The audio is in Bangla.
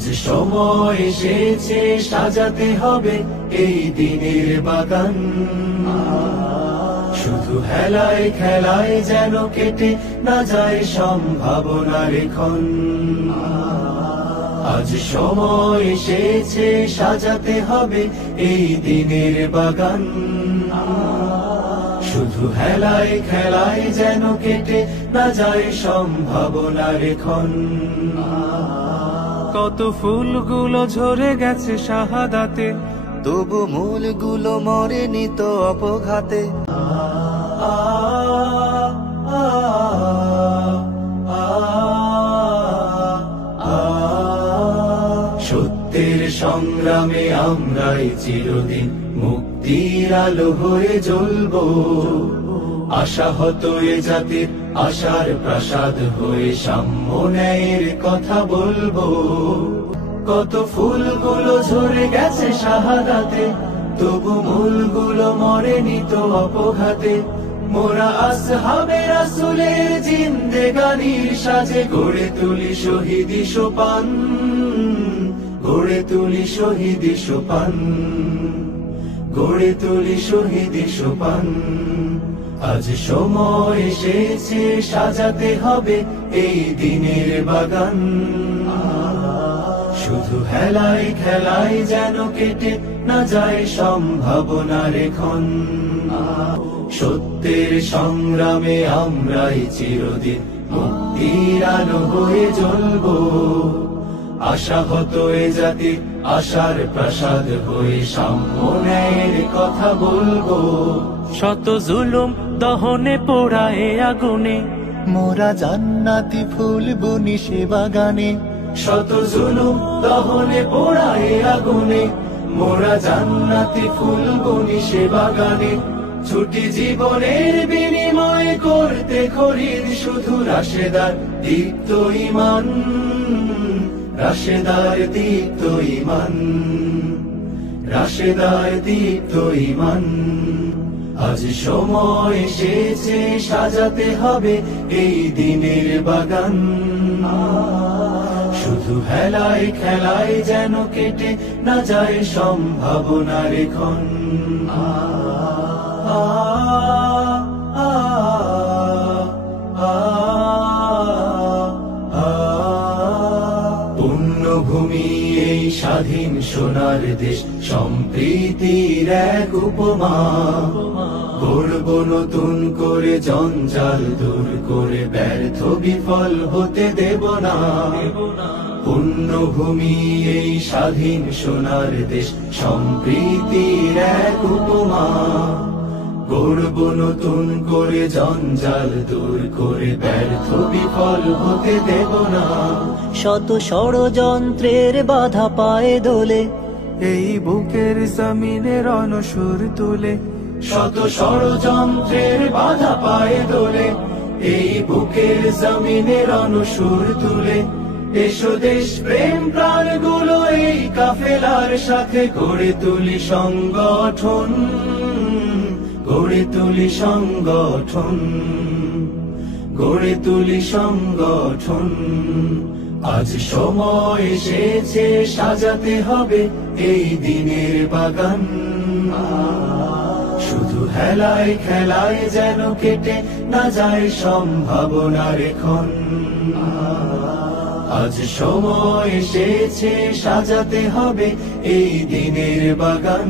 আজ সময় এসেছে সাজাতে হবে এই দিনের বাগান। শুধু হেলায় খেলায় যেন কেটে না যায় সম্ভাবনার ক্ষণ। আজ সময় এসেছে সাজাতে হবে এই দিনের বাগান। শুধু হেলায় খেলায় যেন কেটে না যায় সম্ভাবনার ক্ষণ। কত ফুলগুলো ঝরে গেছে শাহাদাতে, তবু মূলগুলো মরেনি তো অপঘাতে। সত্যের সংগ্রামে আমরাই চিরদিন মুক্তির আলো হয়ে জ্বলবো। আশাহত এ জাতির আশার প্রাসাদ হয়ে সাম্য ন্যায়ের কথা বলবো। কত ফুলগুলো ঝরে গেছে শাহাদাতে, তবু মূলগুলো মরেনি তো অপঘাতে। মোরা আসহাবে রাসূলের জিন্দেগানির সাজে গড়ে তুলি শহীদি সোপান, গড়ে তুলি শহীদি সোপান, গড়ে তুলি শহীদি সোপান। আজ সময় এসেছে সাজাতে হবে এই দিনের বাগান। শুধু হেলায় খেলায় যেন কেটে না যায় সম্ভাবনার ক্ষণ। সত্যের সংগ্রামে আমরাই চিরদিন মুক্তির আলো হয়ে জ্বলবো। আশাহত এ জাতির আশার প্রাসাদ হয়ে সাম্য ন্যায়ের কথা বলবো। শত জুলুম দহনে পোড়ায় আগুনে, মোরা জান্নাতি ফুল বুনি সে বাগানে। শত জুলুম দহনে পোড়ায় আগুনে, মোরা জান্নাতি ফুল বুনি সে বাগানে। ছুটি জীবনের বিনিময় করতে খরিদ শুধু রাশেদার দীপ্ত ঈমান, রাশেদার দীপ্ত ঈমান, রাশেদার দীপ্ত ঈমান। আজ সময় এসেছে সাজাতে হবে এই দিনের বাগান। শুধু হেলায় খেলায় যেন কেটে না যায় সম্ভাবনার ক্ষণ। পুণ্যভূমি এই স্বাধীন সোনার দেশ, সম্প্রীতির এক উপমা। গড়ব নতুন করে জঞ্জাল দূর করে, ব্যর্থ বিফল হতে দেব না। পুণ্যভূমি এই স্বাধীন সোনার দেশ, সম্প্রীতির এক উপমা। গড়ব নতুন করে জঞ্জাল দূর করে, ব্যর্থ বিফল হতে দেব না। শত ষড়যন্ত্রের বাধা পায়ে দোলে, এই বুকের জমিনে রণসুর তুলে। শত ষড়যন্ত্রের বাধা পায়ে দোলে, এই বুকের জমিনে রণসুর তুলে। এসো দেশ প্রেম প্রাণগুলো এই কাফেলার সাথে গড়ে তুলি সংগঠন, গড়ে তুলি সংগঠন, গড়ে তুলি সংগঠন। আজ সময় এসেছে সাজাতে হবে এই দিনের বাগান। শুধু হেলায় খেলায় যেন কেটে না যায় সম্ভাবনার ক্ষণ। আজ সময় এসেছে সাজাতে হবে এই দিনের বাগান।